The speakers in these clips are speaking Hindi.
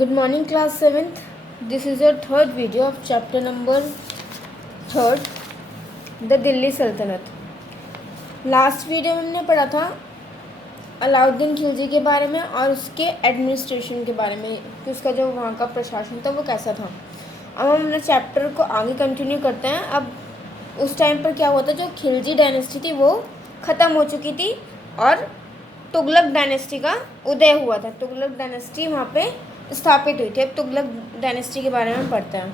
Good morning, class 7th. This is your third video of chapter number 3rd, the Delhi सल्तनत. लास्ट वीडियो में हमने पढ़ा था अलाउद्दीन खिलजी के बारे में और उसके एडमिनिस्ट्रेशन के बारे में कि उसका जो वहाँ का प्रशासन था वो कैसा था. अब हम अपने चैप्टर को आगे कंटिन्यू करते हैं. अब उस टाइम पर क्या हुआ था, जो खिलजी डायनेस्टी थी वो ख़त्म हो चुकी थी और तुगलक डायनेस्टी का उदय हुआ था. तुगलक डायनेस्टी वहाँ पे स्थापित हुई थी. अब तुगलक डायनेस्टी के बारे में पढ़ते हैं.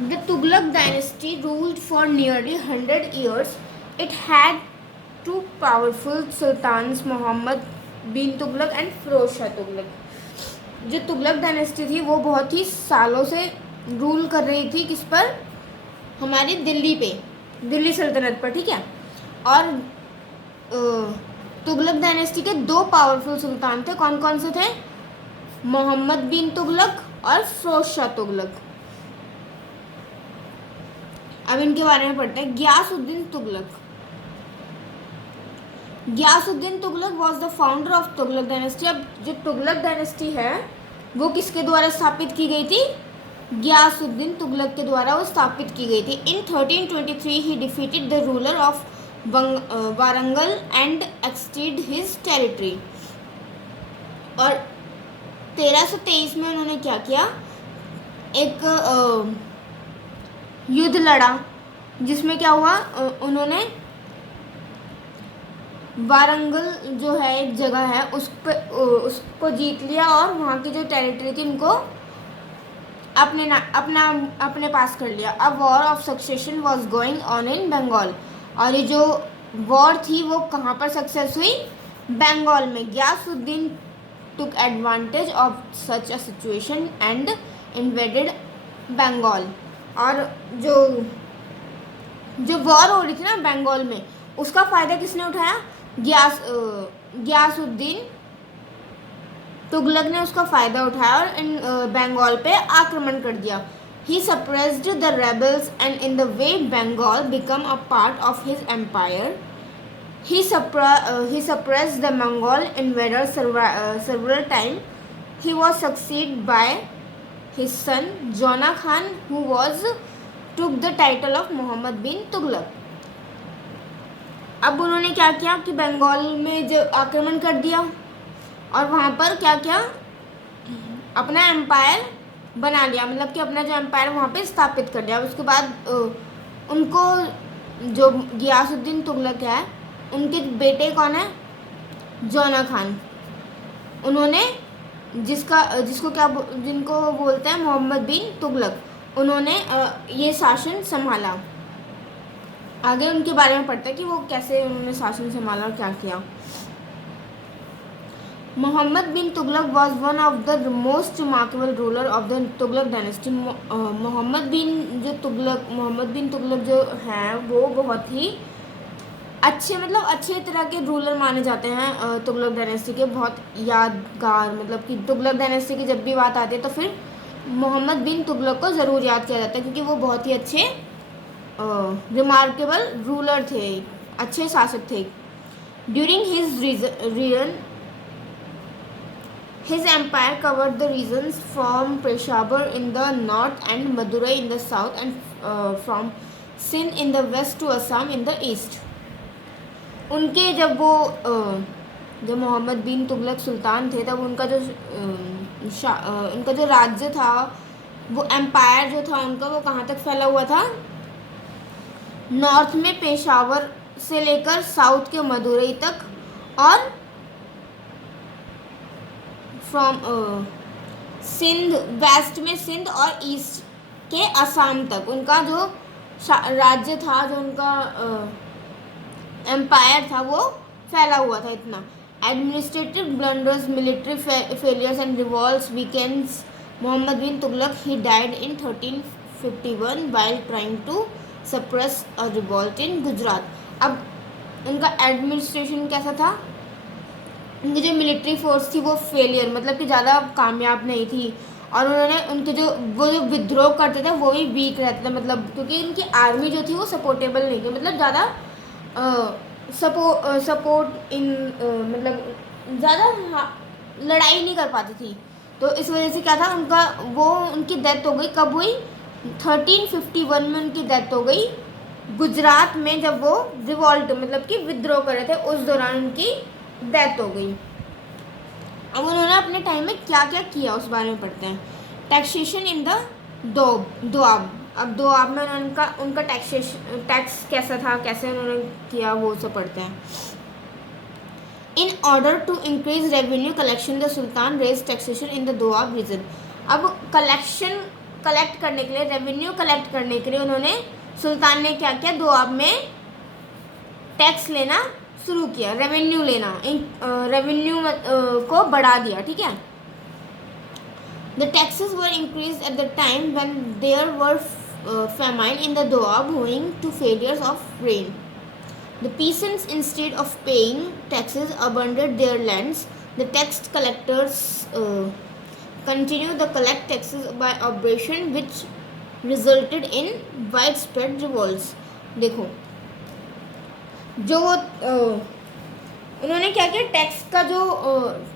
The Tughlaq dynasty ruled for nearly 100 years. It had two powerful sultans, Mohammad bin Tughlaq and Firoz Shah Tughlaq. जो तुगलक डायनेस्टी थी वो बहुत ही सालों से रूल कर रही थी. किस पर? हमारी दिल्ली पे, दिल्ली सल्तनत पर. ठीक है. और तुगलक डायनेस्टी के दो पावरफुल सुल्तान थे. कौन कौन से थे? मोहम्मद बिन तुगलक और फिरोज शाह तुगलक. अब इनके बारे में पढ़ते हैं. Ghiyasuddin Tughlaq. Ghiyasuddin Tughlaq was the founder of Tughlaq dynasty. अब जो तुगलक डायनेस्टी है वो किसके द्वारा स्थापित की गई थी? गियासुद्दीन तुगलक के द्वारा वो स्थापित की गई थी. इन 1323 ही defeated the ruler of Warangal and extend his territory. और 1323 में उन्होंने क्या किया? एक युद्ध लड़ा जिसमें क्या हुआ, उन्होंने वारंगल जो है एक जगह है उसको जीत लिया और वहाँ की जो टेरिटरी थी उनको अपने पास कर लिया. A war of succession was going on in Bengal. और ये जो वॉर थी वो कहाँ पर सक्सेस हुई? बंगाल में. Ghiyasuddin took advantage of such a situation and invaded Bengal. और जो वॉर हो रही थी ना बंगाल में, उसका फ़ायदा किसने उठाया? गियासुद्दीन तुगलक ने उसका फ़ायदा उठाया और इन बंगाल पे आक्रमण कर दिया. He suppressed the rebels and in the way Bengal became a part of his empire. He suppressed the Mongol invaders several times. He was succeeded by his son Jona Khan, who took the title of Muhammad bin Tughlaq. अब उन्होंने क्या किया कि बंगाल में जो आक्रमण कर दिया और वहाँ पर क्या किया, अपना एम्पायर बना लिया. मतलब कि अपना जो एम्पायर वहाँ पे स्थापित कर दिया. उसके बाद उनको जो गियासुद्दीन तुगलक है उनके बेटे कौन है? जोना खान. उन्होंने जिनको बोलते हैं मोहम्मद बिन तुगलक, उन्होंने ये शासन संभाला. आगे उनके बारे में पढ़ते हैं कि वो कैसे उन्होंने शासन संभाला और क्या किया. Mohammad bin Tughlaq was one of the most remarkable ruler of the Tughlaq dynasty. Mohammad bin Tughlaq जो हैं वो बहुत ही अच्छे तरह के रूलर माने जाते हैं तुगलक डायनेस्टी के. बहुत यादगार, मतलब कि तुगलक डायनेस्टी की जब भी बात आती है तो फिर मोहम्मद बिन तुगलक को ज़रूर याद किया जाता है क्योंकि वो बहुत ही अच्छे रिमार्केबल रूलर थे, अच्छे शासक थे. During his reign his empire covered the regions from Peshawar in the north and Madurai in the south and from Sindh in the west to Assam in the east. उनके जब मोहम्मद बिन तुगलक सुल्तान थे तब उनका जो राज्य था, वो एम्पायर जो था उनका, वो कहाँ तक फैला हुआ था? नॉर्थ में पेशावर से लेकर साउथ के मदुरई तक और फ्रॉम सिंध, वेस्ट में सिंध और ईस्ट के असम तक उनका जो राज्य था, जो उनका एम्पायर था, वो फैला हुआ था इतना. Administrative blunders, military failures and revolts weakened Mohammad bin Tughlaq. He died in 1351 while trying to suppress a revolt in Gujarat. अब उनका एडमिनिस्ट्रेशन कैसा था? उनकी जो मिलिट्री फोर्स थी वो फेलियर, मतलब कि ज़्यादा कामयाब नहीं थी. और उन्होंने उनके जो विद्रोह करते थे वो भी वीक रहते थे, मतलब क्योंकि उनकी आर्मी जो थी वो सपोर्टेबल नहीं थी. मतलब ज़्यादा सपोर्ट इन मतलब ज़्यादा लड़ाई नहीं कर पाती थी। तो इस वजह से क्या था, उनकी डेथ हो गई। कब हुई? 1351 में उनकी डेथ हो गई गुजरात में, जब वो रिवॉल्ट मतलब कि विद्रोह कर रहे थे, उस दौरान उनकी डेथ हो गई। अब उन्होंने अपने टाइम में क्या क्या किया उस बारे में पढ़ते हैं। Taxation in the Doab. अब दोआब में उनका टैक्स कैसा था, कैसे उन्होंने किया, वो सब पढ़ते हैं। In order to increase revenue collection the sultan raised taxation in the Doab region. अब कलेक्ट करने के लिए, रेवेन्यू कलेक्ट करने के लिए उन्होंने, सुल्तान ने क्या किया, दोआब में टैक्स लेना शुरू किया, रेवेन्यू लेना, रेवेन्यू को बढ़ा दिया। ठीक है। The taxes were increase at the time when there were famine in the Doab owing to failures of rain. The peasants, instead of paying taxes, abandoned their lands. The tax collectors continued to collect taxes by operation, which resulted in widespread revolts. देखो, जो उन्होंने क्या किया, टैक्स का जो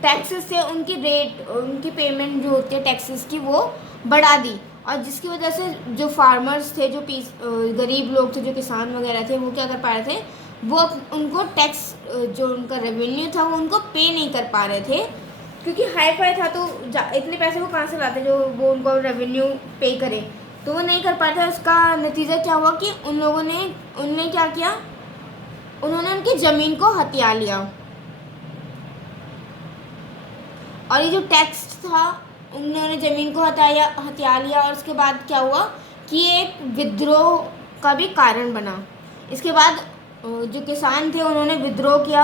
टैक्सेस थे, उनकी रेट, उनकी पेमेंट जो होती है टैक्सेस की, वो बढ़ा दी। और जिसकी वजह से जो फार्मर्स थे, जो गरीब लोग थे, जो किसान वगैरह थे, वो क्या कर पा रहे थे, वो उनको टैक्स, जो उनका रेवेन्यू था, वो उनको पे नहीं कर पा रहे थे, क्योंकि हाई फाई था। तो इतने पैसे वो कहाँ से लाते जो वो उनको रेवेन्यू पे करे, तो वो नहीं कर पा रहे थे। उसका नतीजा क्या हुआ कि उनने क्या किया, उन्होंने उनकी ज़मीन को हथिया लिया। और ये जो टैक्स था, उन्होंने ज़मीन को हथिया लिया। और उसके बाद क्या हुआ कि ये एक विद्रोह का भी कारण बना। इसके बाद जो किसान थे, उन्होंने विद्रोह किया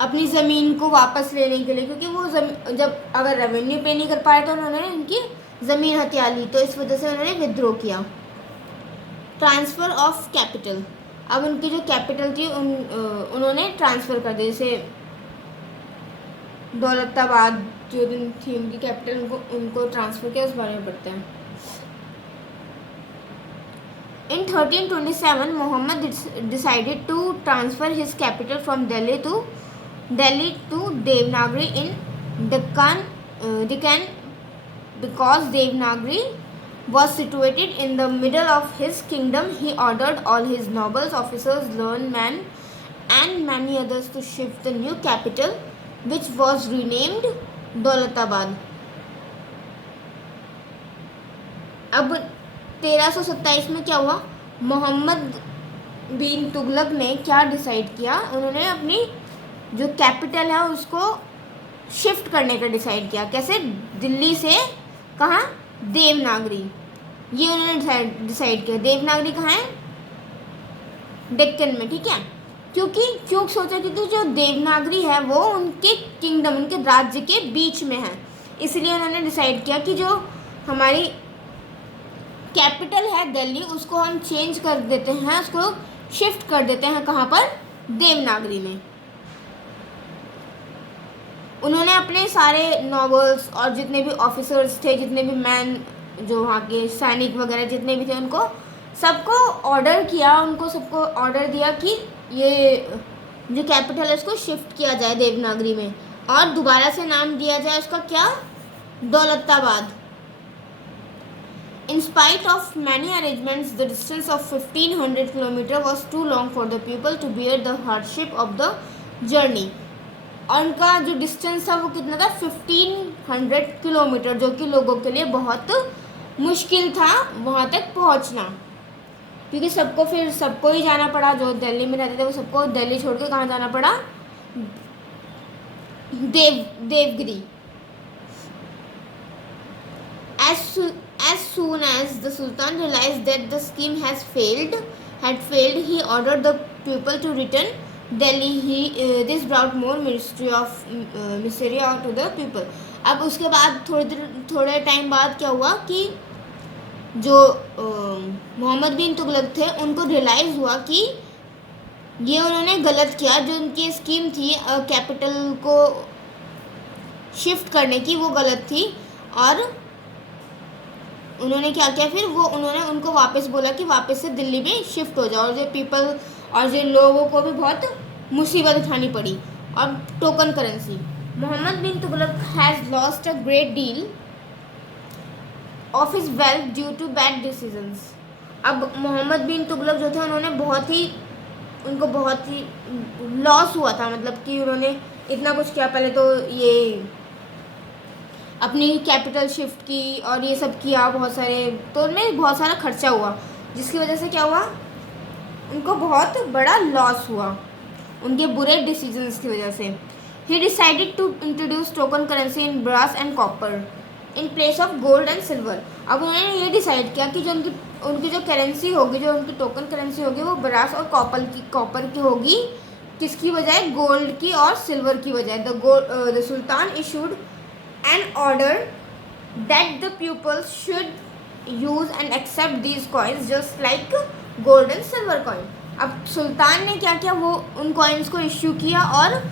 अपनी ज़मीन को वापस लेने के लिए, क्योंकि वो जब अगर रेवेन्यू पे नहीं कर पाए तो उन्होंने उनकी ज़मीन हथिया ली। तो इस वजह से उन्होंने विद्रोह किया। Transfer of capital. अब उनकी जो कैपिटल थी उन्होंने ट्रांसफ़र कर दी। जैसे दौलताबाद जो दिन थी उनकी कैपिटल, उनको ट्रांसफ़र किया, उस बारे में पढ़ते हैं। In 1327, Muhammad decided to transfer his capital from Delhi to Devanagari in Deccan because Devanagari was situated in the middle of his kingdom. He ordered all his nobles, officers, learned men, and many others to shift the new capital, which was renamed Daulatabad. अब 1327 में क्या हुआ, मोहम्मद बिन तुगलक ने क्या डिसाइड किया, उन्होंने अपनी जो कैपिटल है उसको शिफ्ट करने का डिसाइड किया। कैसे? दिल्ली से कहाँ? देवनागरी। ये उन्होंने डिसाइड किया। देवनागरी कहाँ है? डेक्कन में। ठीक है। क्यों सोचा? क्योंकि जो देवनागरी है वो उनके किंगडम, उनके राज्य के बीच में है, इसलिए उन्होंने डिसाइड किया कि जो हमारी कैपिटल है दिल्ली, उसको हम चेंज कर देते हैं, उसको शिफ्ट कर देते हैं। कहाँ पर? देवनागरी में। उन्होंने अपने सारे नॉवेल्स और जितने भी ऑफिसर्स थे, जितने भी मैन, जो वहाँ के सैनिक वगैरह जितने भी थे, उनको सबको ऑर्डर किया, उनको सबको ऑर्डर दिया कि ये जो कैपिटल है उसको शिफ्ट किया जाए देवनागरी में, और दोबारा से नाम दिया जाए उसका क्या? Daulatabad. In spite of many arrangements, the distance of 1500 km was too long for the people to bear the hardship of the journey. और उनका जो डिस्टेंस था वो कितना था? 1500 किलोमीटर, जो कि लोगों के लिए बहुत मुश्किल था वहाँ तक पहुँचना, क्योंकि सबको ही जाना पड़ा। जो दिल्ली में रहते थे वो सबको दिल्ली छोड़ के कहाँ जाना पड़ा? Devgiri. As soon as the Sultan realized that the scheme had failed, he ordered the people to return Delhi. This brought more misery to the people. अब उसके बाद थोड़े टाइम बाद क्या हुआ कि जो मोहम्मद बिन तुगलक थे, उनको रियलाइज़ हुआ कि ये उन्होंने गलत किया। जो उनकी स्कीम थी कैपिटल को शिफ्ट करने की, वो गलत थी। और उन्होंने क्या किया फिर? उन्होंने उनको वापस बोला कि वापस से दिल्ली में शिफ्ट हो जाओ। और जो पीपल और जो लोगों को भी बहुत मुसीबत उठानी पड़ी। और token currency. Mohammad bin Tughlaq has lost a great deal of his wealth due to bad decisions. अब मोहम्मद बिन तुगलक जो थे उन्होंने उनको बहुत ही लॉस हुआ था, मतलब कि उन्होंने इतना कुछ किया। पहले तो ये अपनी कैपिटल शिफ्ट की और ये सब किया बहुत सारे, तो उनमें बहुत सारा खर्चा हुआ, जिसकी वजह से क्या हुआ, उनको बहुत बड़ा लॉस हुआ उनके बुरे डिसीजंस की वजह से। He decided to introduce token currency in brass and copper in place of gold and silver. अब उन्होंने ये डिसाइड किया कि जो उनकी जो करेंसी होगी, जो उनकी टोकन करेंसी होगी, वो ब्रास और कॉपर की होगी, किसकी बजाय, गोल्ड की और सिल्वर की बजाय। The sultan issued an order that the peoples should use and accept these coins just like gold and silver coin. अब सुल्तान ने क्या किया, वो उन कॉइन्स को इश्यू किया और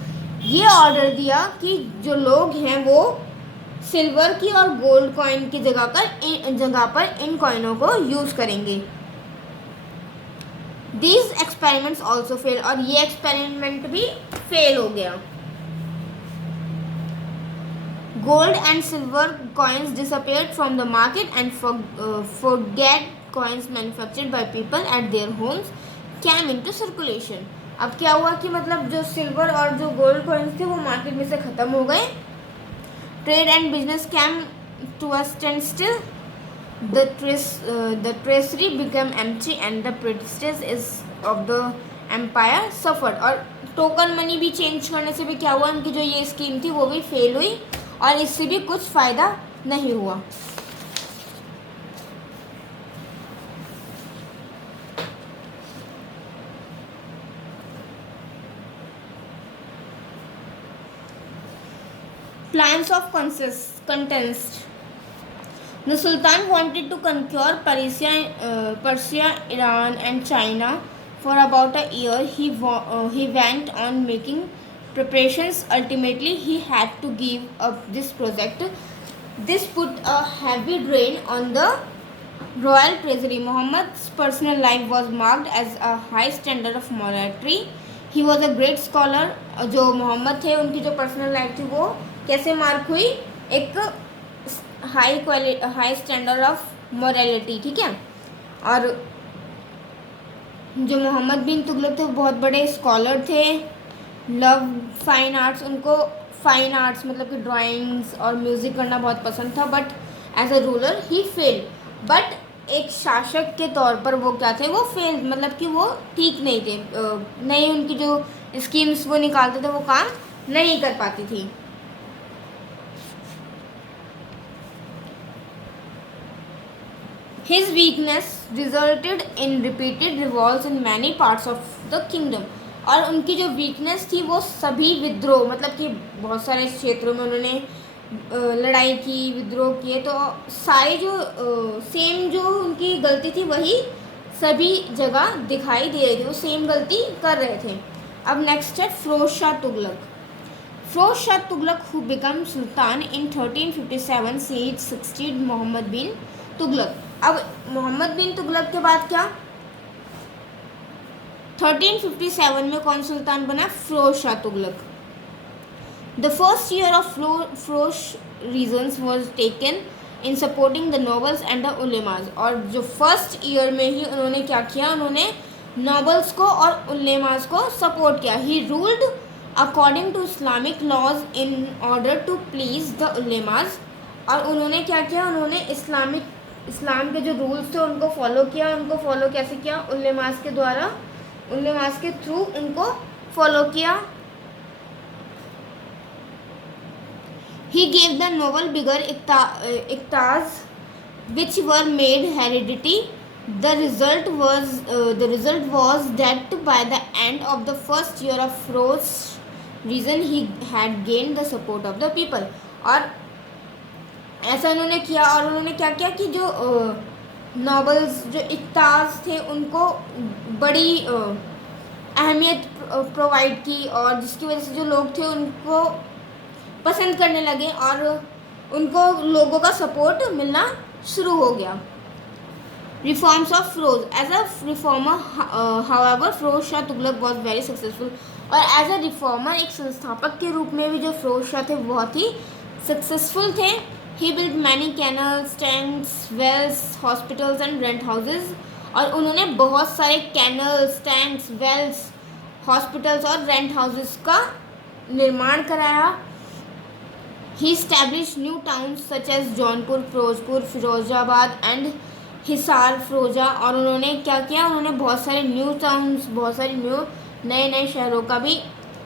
ये ऑर्डर दिया कि जो लोग हैं वो सिल्वर की और गोल्ड कॉइन की जगह पर इन कॉइनों को यूज करेंगे। दीज एक्सपेरिमेंट्स ऑल्सो फेल, और ये एक्सपेरिमेंट भी फेल हो गया। Gold and silver coins disappeared from the market and forget coins manufactured by people at their homes came into circulation। अब क्या हुआ कि मतलब जो सिल्वर और जो गोल्ड कॉइन्स थे वो मार्केट में से ख़त्म हो गए। Trade and business came to a standstill. The treasury became empty and the prestige of the empire suffered। और टोकन मनी भी चेंज करने से भी क्या हुआ, उनकी जो ये स्कीम थी वो भी फेल हुई और इससे भी कुछ फ़ायदा नहीं हुआ। Plans of contest. The Sultan wanted to conquer Persia, Iran and China for about a year. He went on making preparations. Ultimately, he had to give up this project. This put a heavy drain on the royal treasury. Muhammad's personal life was marked as a high standard of morality. He was a great scholar. जो मोहम्मद थे उनकी जो पर्सनल लाइफ थी वो कैसे मार्क हुई, एक हाई स्टैंडर्ड ऑफ मोरालिटी, ठीक है। और जो मोहम्मद बिन तुगलक थे वो बहुत बड़े स्कॉलर थे, लव फाइन आर्ट्स, उनको फाइन आर्ट्स मतलब कि ड्राइंग्स और म्यूज़िक करना बहुत पसंद था। But as a ruler he fail, but एक शासक के तौर पर वो क्या थे, वो फेल, मतलब कि वो ठीक नहीं थे, नहीं उनकी जो स्कीम्स वो निकालते थे वो काम नहीं कर पाती थी। His weakness resulted in repeated revolts in many parts of the kingdom। और उनकी जो वीकनेस थी वो सभी विद्रोह, मतलब कि बहुत सारे क्षेत्रों में उन्होंने लड़ाई की, विद्रोह किए, तो सारे जो सेम जो उनकी गलती थी वही सभी जगह दिखाई दे रही थी, वो सेम गलती कर रहे थे। अब नेक्स्ट है फिरोज शाह तुगलक। फिरोज शाह तुगलक हु बिकम सुल्तान इन 1357 से सक्सीड मोहम्मद बिन तुगलक। अब मोहम्मद बिन तुगलक के बाद क्या, 1357 में कौन सुल्तान बना, Firoz Shah Tughlaq. The first year of Firoz reigns was taken in supporting the nobles and the ulemas. और जो फर्स्ट ईयर में ही उन्होंने क्या किया, उन्होंने नॉबल्स को और उलेमाज को सपोर्ट किया। He ruled according to Islamic laws in order to please the ulemas. और उन्होंने क्या किया, उन्होंने इस्लाम के जो रूल्स थे उनको फॉलो किया। उनको फॉलो कैसे किया, उलेमास के द्वारा, उलेमास के थ्रू उनको फॉलो किया। He gave the noble bigger iqtas which were made heredity. The result was that by the end of the first year of Firoz reign he had gain the support of the people. और ऐसा उन्होंने किया, और उन्होंने क्या किया कि जो नॉबल्स, जो इक्ताज थे, उनको बड़ी अहमियत प्रोवाइड की, और जिसकी वजह से जो लोग थे उनको पसंद करने लगे और उनको लोगों का सपोर्ट मिलना शुरू हो गया। Reforms of Firoz as a reformer however Firoz Shah Tughlaq was very successful. और एज अ रिफॉर्मर, एक संस्थापक के रूप में भी जो फिरोज शाह थे बहुत ही सक्सेसफुल थे. He build many canals, tanks, wells, hospitals and rent houses. और उन्होंने बहुत सारे कैनल्स, टैंक्स, वेल्स, हॉस्पिटल्स और रेंट हाउसेज का निर्माण कराया. He establish new towns such as Jaunpur, Firozpur, Firozabad and Hisar, Firoza. और उन्होंने क्या किया, उन्होंने बहुत सारे न्यू टाउन्स, बहुत सारे नए नए शहरों का भी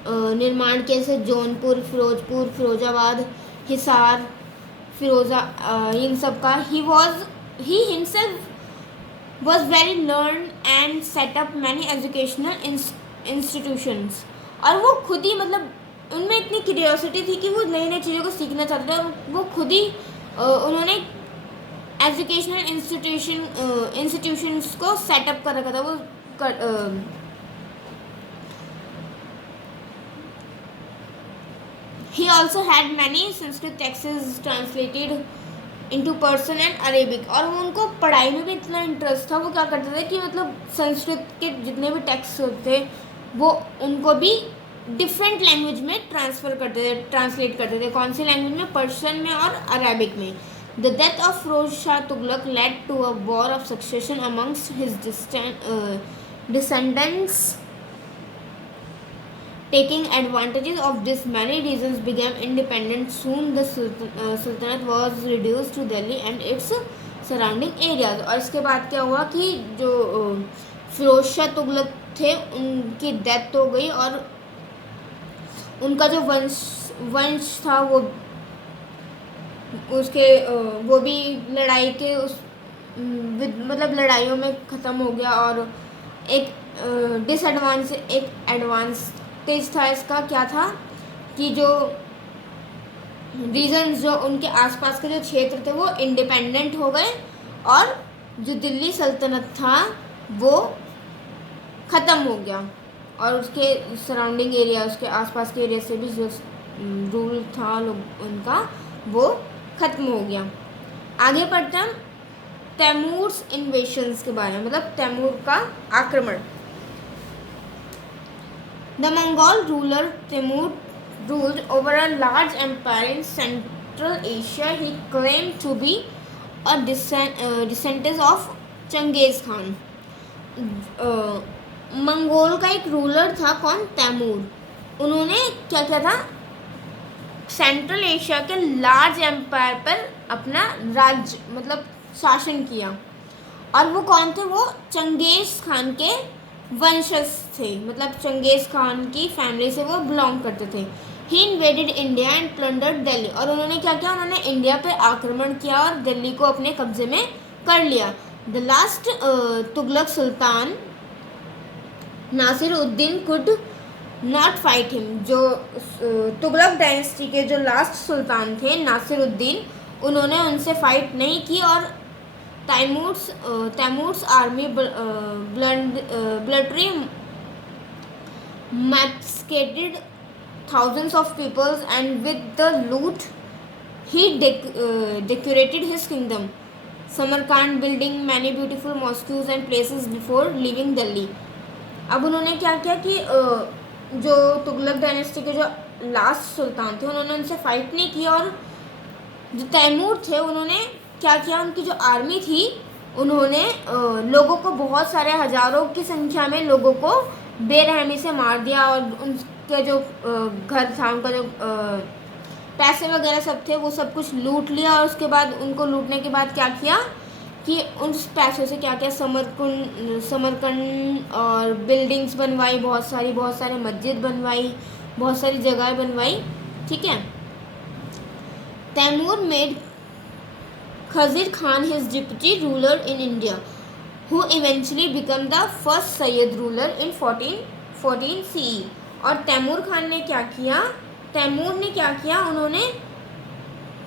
निर्माण किया, जैसे जौनपुर, फिरोजपुर, फिरोजाबाद, हिसार, फिरोजा, इन सब का. He himself was very learn and set up many educational institutions. और वो खुद ही मतलब उनमें इतनी क्यूरियोसिटी थी कि वो नई नई चीज़ों को सीखना चाहते थे, और वो खुद ही उन्होंने एजुकेशनल इंस्टीट्यूशंस को सेटअप कर रखा था. वो he also had many Sanskrit texts translated into person and Arabic. और वो उनको पढ़ाई में भी इतना इंटरेस्ट था, वो क्या करते थे कि मतलब संस्कृत के जितने भी टेक्स्ट होते थे वो उनको भी डिफरेंट लैंग्वेज में ट्रांसलेट करते थे. कौन सी लैंग्वेज में? पर्शियन में और अरेबिक में. The death of Firoz Shah Tughlaq led to a war of succession amongst his descendants. Taking advantages of this, many regions became independent. Soon the sultanate was reduced to Delhi and its surrounding areas. और इसके बाद क्या हुआ कि जो फिरोज शाह तुगलक थे उनकी डेथ हो गई, और उनका जो वंश था वो वो भी लड़ाई के मतलब लड़ाइयों में ख़त्म हो गया. और एक एडवांटेज था इसका, क्या था कि जो रीजन्स, जो उनके आसपास के जो क्षेत्र थे वो इंडिपेंडेंट हो गए, और जो दिल्ली सल्तनत था वो ख़त्म हो गया, और उसके सराउंडिंग एरिया, उसके आसपास के एरिया से भी जो रूल था लोग उनका वो ख़त्म हो गया. आगे पढ़ते हैं तैमूर्स इन्वेशंस के बारे में, मतलब तैमूर का आक्रमण. The Mongol ruler Timur ruled over a large empire in Central Asia. He claimed to be a descendant of Changez Khan. Mongol का एक रूलर था कौन? तैमूर. उन्होंने क्या किया था? सेंट्रल एशिया के लार्ज एम्पायर पर अपना राज्य मतलब शासन किया. और वो कौन थे? वो चंगेज़ खान के वंशज थे, मतलब चंगेज़ खान की फैमिली से वो बिलोंग करते थे. He invaded India and plundered Delhi. और उन्होंने क्या किया? उन्होंने इंडिया पे आक्रमण किया और दिल्ली को अपने कब्जे में कर लिया. The last Tughlaq Sultan Nasiruddin could not fight him. जो तुगलक डायनेस्टी के जो लास्ट सुल्तान थे नासिरुद्दीन, उन्होंने उनसे फाइट नहीं की, और तैमूर्स army ब्लडरी मैस्केटेड thousands of peoples, and with the loot he decorated his kingdom. Samarkand, building many beautiful mosques and places before leaving Delhi. अब उन्होंने क्या किया कि जो तुगलक डायनेस्टी के जो लास्ट सुल्तान थे उन्होंने उनसे फाइट नहीं किया, और जो तैमूर थे उन्होंने क्या किया? उनकी जो आर्मी थी उन्होंने लोगों को, बहुत सारे हज़ारों की संख्या में लोगों को बेरहमी से मार दिया, और उनके जो घर था, उनका जो पैसे वगैरह सब थे वो सब कुछ लूट लिया. और उसके बाद उनको लूटने के बाद क्या किया कि उन पैसों से क्या किया? समरकंद और बिल्डिंग्स बनवाई, बहुत सारे मस्जिद बनवाई, बहुत सारी जगह बनवाई. ठीक है. Timur made Khizr Khan his deputy ruler in India, who eventually became the first Sayyid ruler in 1414 CE. और तैमूर खान ने क्या किया? उन्होंने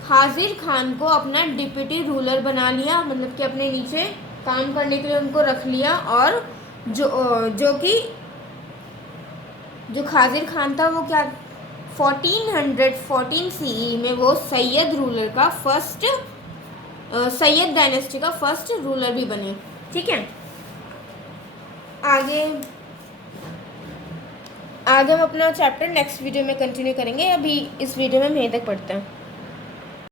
खाजिर खान को अपना डिप्टी रूलर बना लिया, मतलब कि अपने नीचे काम करने के लिए उनको रख लिया. और जो खाजिर खान था वो क्या 1414 CE में वो सैयद रूलर का फर्स्ट, सैयद डायनेस्टी का फर्स्ट रूलर भी बने. ठीक है. आगे आगे हम अपना चैप्टर नेक्स्ट वीडियो में कंटिन्यू करेंगे। अभी इस वीडियो में हम यहीं तक पढ़ते हैं।